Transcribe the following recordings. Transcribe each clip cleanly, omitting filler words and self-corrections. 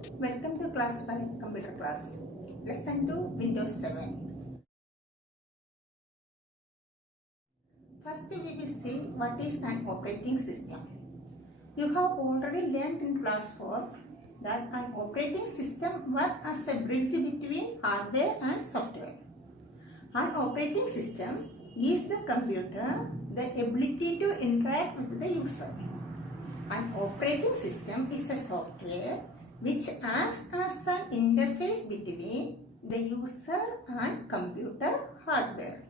Welcome to class 5 computer class. Lesson 2 Windows 7. First we will see what is an operating system. You have already learned in class 4 that an operating system works as a bridge between hardware and software. An operating system gives the computer the ability to interact with the user. An operating system is a software which acts as an interface between the user and computer hardware.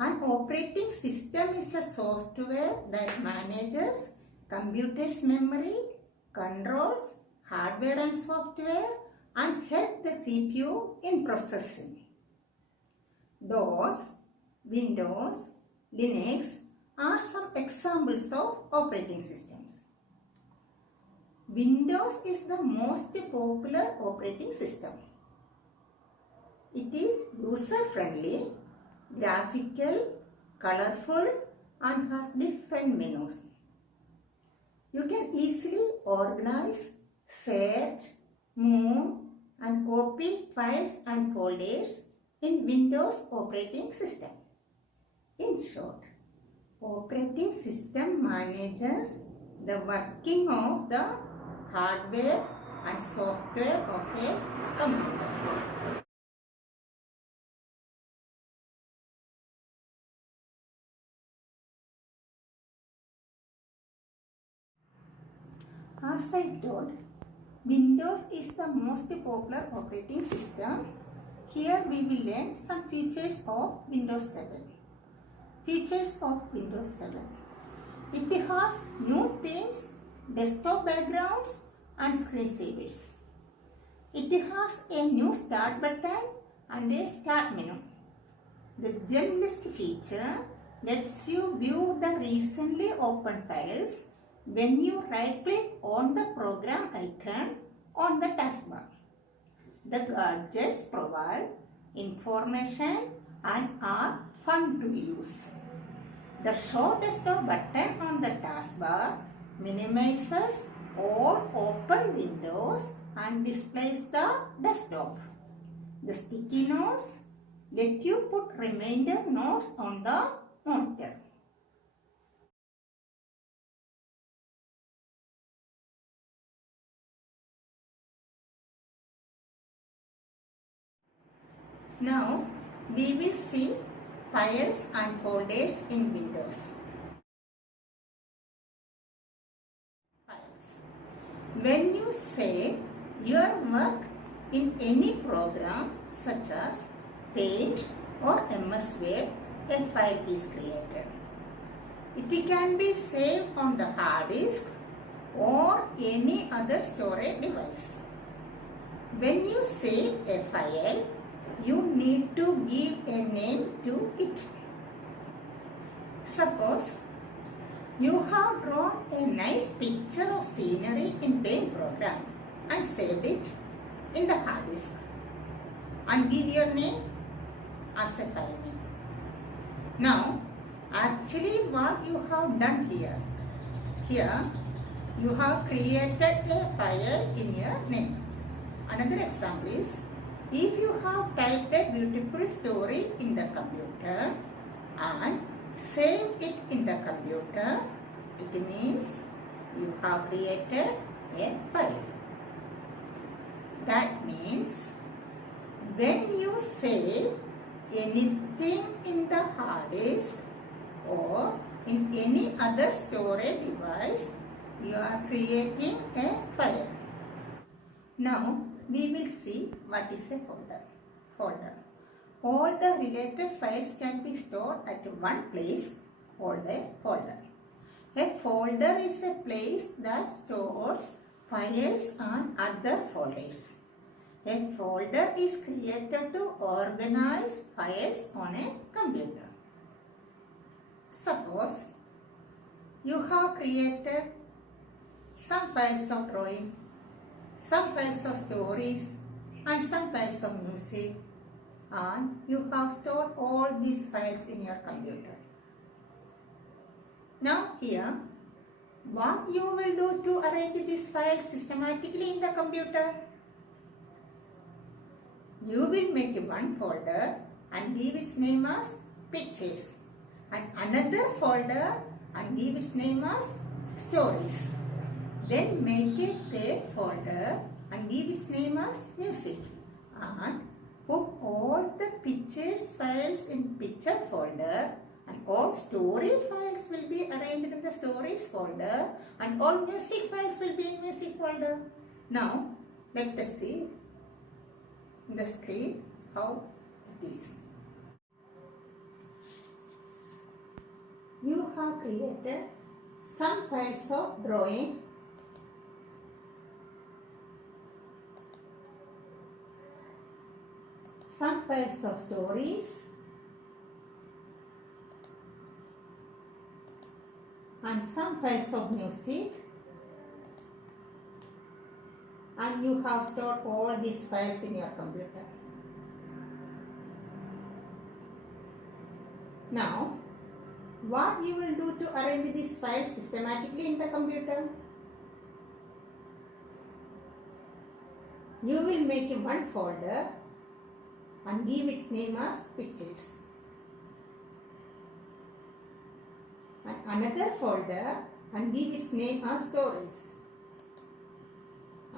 An operating system is a software that manages computer's memory, controls hardware and software, and helps the CPU in processing. DOS, Windows, Linux are some examples of operating systems. Windows is the most popular operating system. It is user-friendly, graphical, colorful, and has different menus. You can easily organize, search, move, and copy files and folders in Windows operating system. In short, operating system manages the working of the hardware and software of a computer. As I told, Windows is the most popular operating system. Here we will learn some features of Windows 7. Features of Windows 7. It has new themes, desktop backgrounds, and screensavers. It has a new start button and a start menu. The gem list feature lets you view the recently opened files when you right click on the program icon on the taskbar. The gadgets provide information and are fun to use. The show desktop button on the taskbar minimizes all open windows and displays the desktop. The sticky notes let you put reminder notes on the monitor. Now we will see files and folders in Windows. Files. When you save your work in any program such as Paint or MS Word, a file is created. It can be saved on the hard disk or any other storage device. When you save a file, you need to give a name to it. Suppose you have drawn a nice picture of scenery in Paint program and saved it in the hard disk and give your name as a file name. Now, actually what you have done here you have created a file in your name. Another example is, if you have typed a beautiful story in the computer and saved it in the computer, it means you have created a file. That means when you save anything in the hard disk or in any other storage device, you are creating a file. Now we will see what is a folder. All the related files can be stored at one place called a folder. A folder is a place that stores files and other folders. A folder is created to organize files on a computer. Suppose you have created some files of drawing, some files of stories, and some files of music, and you have stored all these files in your computer. Now here, what you will do to arrange these files systematically in the computer? you will make one folder and give its name as pictures, and another folder and give its name as stories. Then make a third folder and give its name as music, and put all the pictures files in picture folder, and all story files will be arranged in the stories folder, and all music files will be in music folder. Now let us see in the screen how it is. You have created some files of drawing, some files of stories, and some files of music, and you have stored all these files in your computer. Now, what you will do to arrange these files systematically in the computer? You will make one folder and give its name as pictures, and another folder and give its name as stories,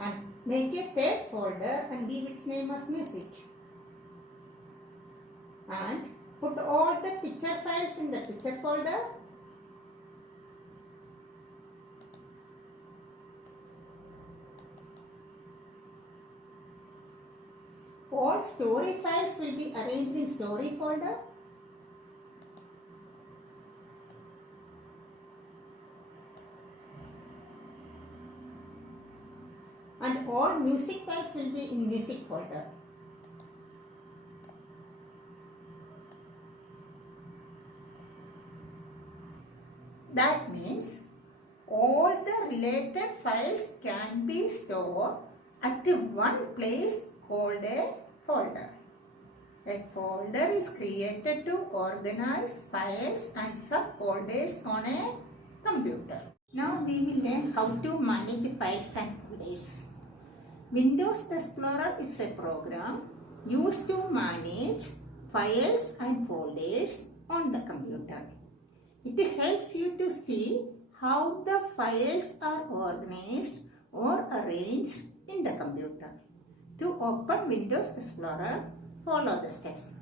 and make a third folder and give its name as music, and put all the picture files in the picture folder, all story files will be arranged in story folder, and all music files will be in music folder. That means all the related files can be stored at one place called a folder. A folder is created to organize files and subfolders on a computer. Now we will learn how to manage files and folders. Windows Explorer is a program used to manage files and folders on the computer. It helps you to see how the files are organized or arranged in the computer. To open Windows Explorer, follow the steps.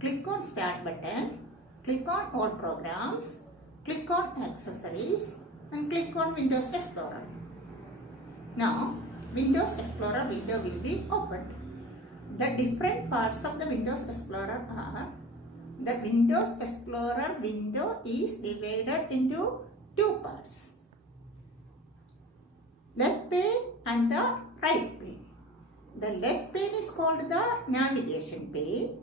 Click on Start button, click on All Programs, click on Accessories, and click on Windows Explorer. Now, Windows Explorer window will be opened. The different parts of the Windows Explorer are: the Windows Explorer window is divided into two parts, left pane and the right pane. The left pane is called the navigation pane.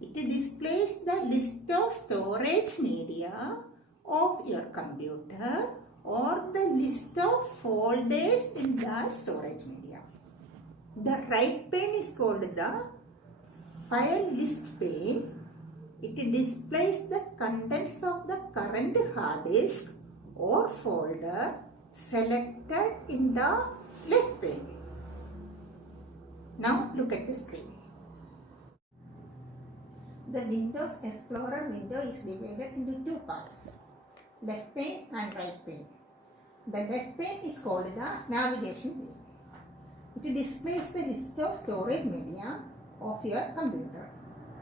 It displays the list of storage media of your computer or the list of folders in that storage media. The right pane is called the file list pane. It displays the contents of the current hard disk or folder selected in the left pane. Now look at the screen. The Windows Explorer window is divided into two parts, left pane and right pane. The left pane is called the navigation pane. It displays the list of storage media of your computer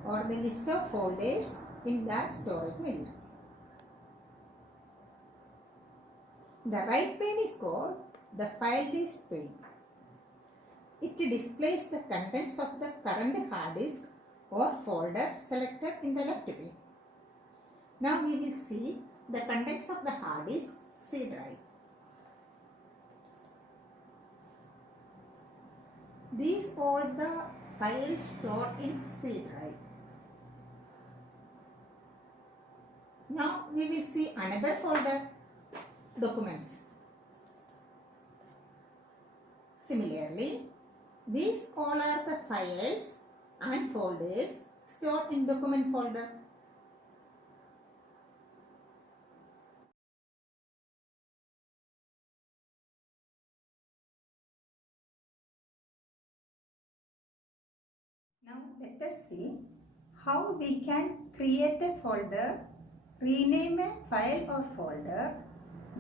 or the list of folders in that storage media. The right pane is called the file list pane. It displays the contents of the current hard disk or folder selected in the left pane. Now we will see the contents of the hard disk C drive. These are the files stored in C drive. Now we will see another folder, documents. Similarly, these all are the files and folders stored in document folder. Now let us see how we can create a folder, rename a file or folder,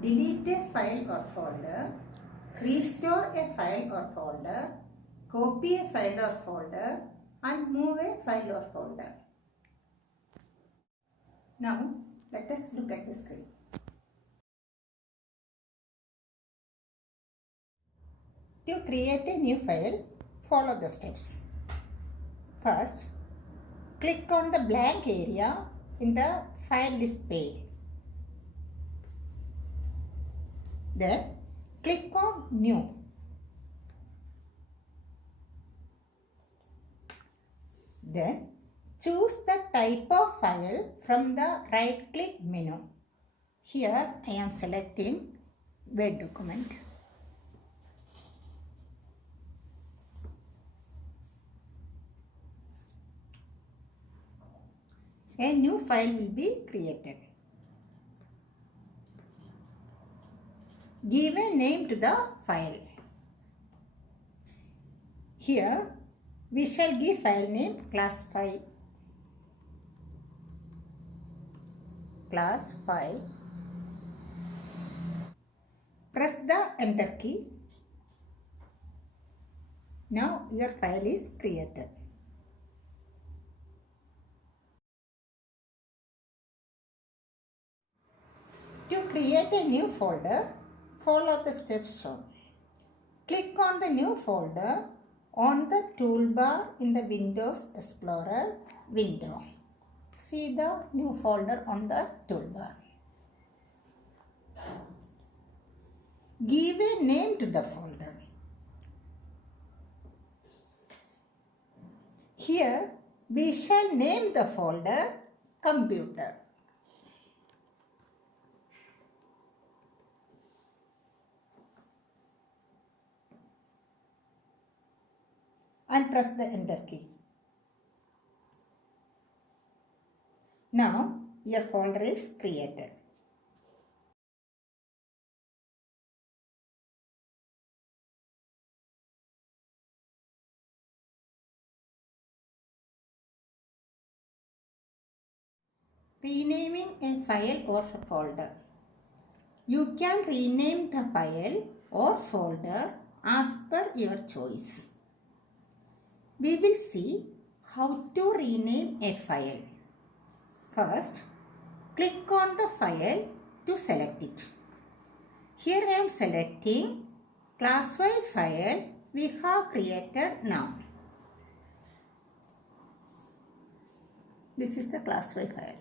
delete a file or folder, restore a file or folder, copy a file or folder, and move a file or folder. Now, let us look at the screen. To create a new file, follow the steps. First, click on the blank area in the file list pane. Then, click on New. Then, choose the type of file from the right-click menu. Here, I am selecting Word document. A new file will be created. Give a name to the file. Here, we shall give file name class 5. Class 5. Press the enter key. Now your file is created. To create a new folder, follow the steps shown. Click on the new folder on the toolbar in the Windows Explorer window. See the new folder on the toolbar. Give a name to the folder. Here we shall name the folder Computer. And press the enter key. Now your folder is created. Renaming a file or folder. You can rename the file or folder as per your choice. We will see how to rename a file. First, click on the file to select it. Here I am selecting class 5 file we have created now. This is the class 5 file.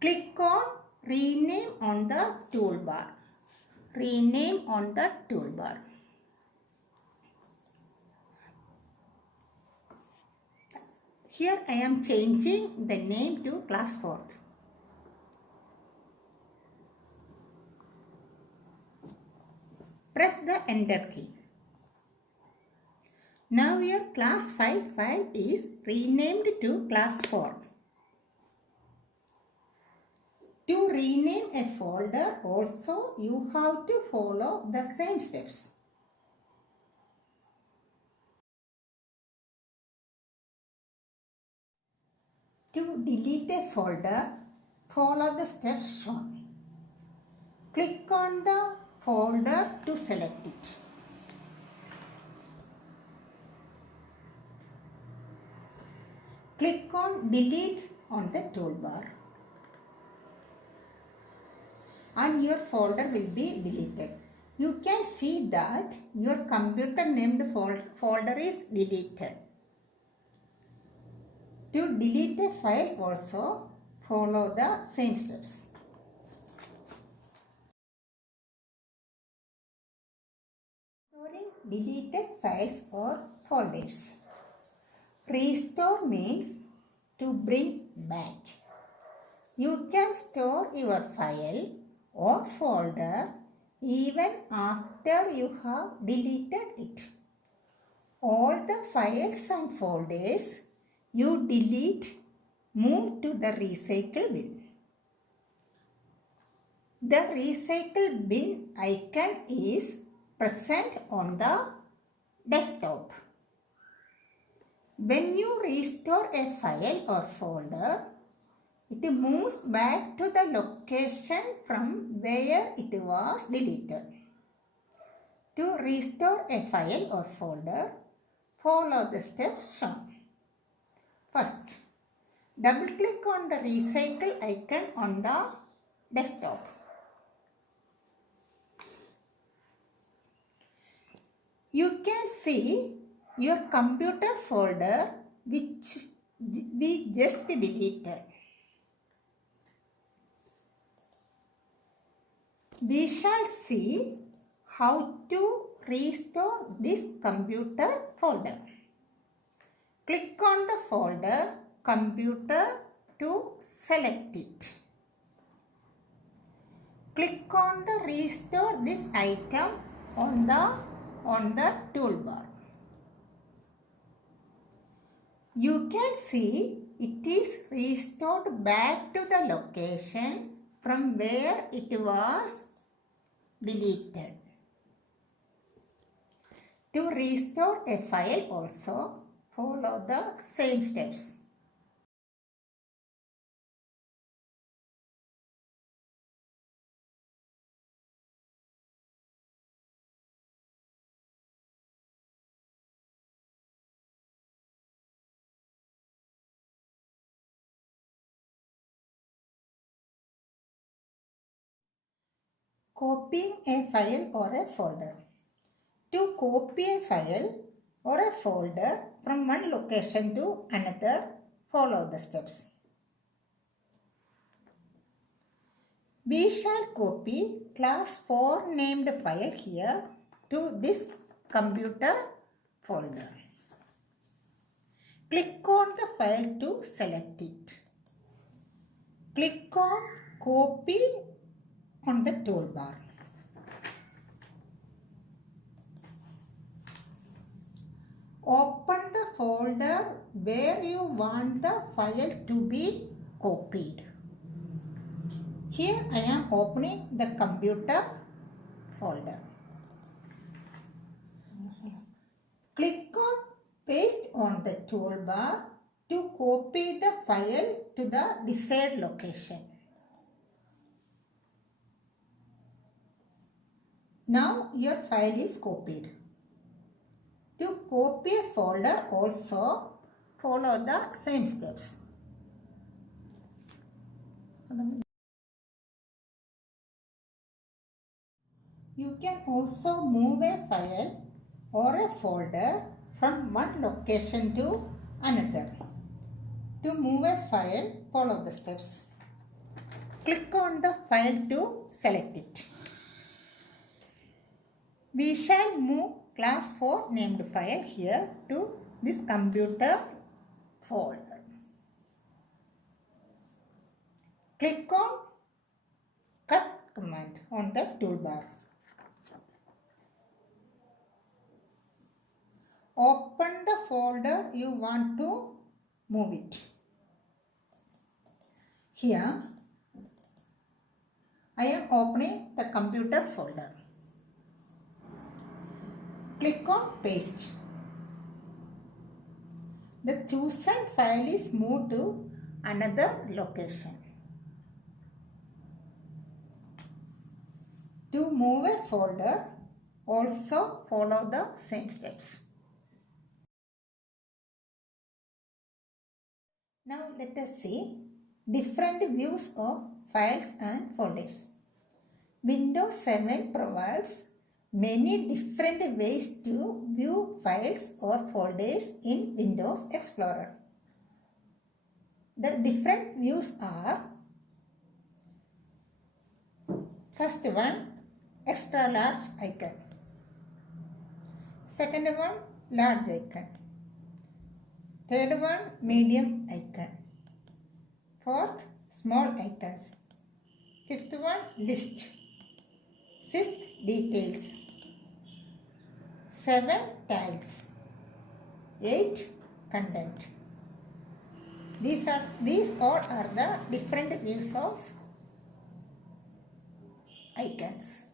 Click on rename on the toolbar. Rename on the toolbar. Here I am changing the name to class 4. Press the enter key. Now your class 5 file is renamed to class 4. To rename a folder also you have to follow the same steps. To delete a folder, follow the steps shown. Click on the folder to select it. Click on delete on the toolbar. And your folder will be deleted. You can see that your computer named folder is deleted. To delete a file also follow the same steps. Restoring deleted files or folders. Restore means to bring back. You can store your file or folder even after you have deleted it. All the files and folders you delete move to the recycle bin. The recycle bin icon is present on the desktop. When you restore a file or folder, it moves back to the location from where it was deleted. To restore a file or folder, follow the steps shown. First, double-click on the recycle icon on the desktop. You can see your computer folder which we just deleted. We shall see how to restore this computer folder. Click on the folder computer to select it. Click on the restore this item on the toolbar. You can see it is restored back to the location from where it was deleted. To restore a file also, follow the same steps. Copying a file or a folder. To copy a file or a folder from one location to another, follow the steps. We shall copy class 4 named file here to this computer folder. Click on the file to select it. Click on copy on the toolbar. Open the folder where you want the file to be copied. Here I am opening the computer folder. Click on paste on the toolbar to copy the file to the desired location. Now your file is copied. To copy a folder also, follow the same steps. You can also move a file or a folder from one location to another. To move a file, follow the steps. Click on the file to select it. We shall move class 4 named file here to this computer folder. Click on cut command on the toolbar. Open the folder you want to move it. Here I am opening the computer folder. Click on paste. The chosen file is moved to another location. To move a folder, also follow the same steps. Now let us see different views of files and folders. Windows 7 provides many different ways to view files or folders in Windows Explorer. The different views are: first one, extra large icon. Second one, large icon. Third one, medium icon. Fourth, small icons. Fifth one, list. Sixth, details. 7, tiles. 8, content. These all are the different views of icons.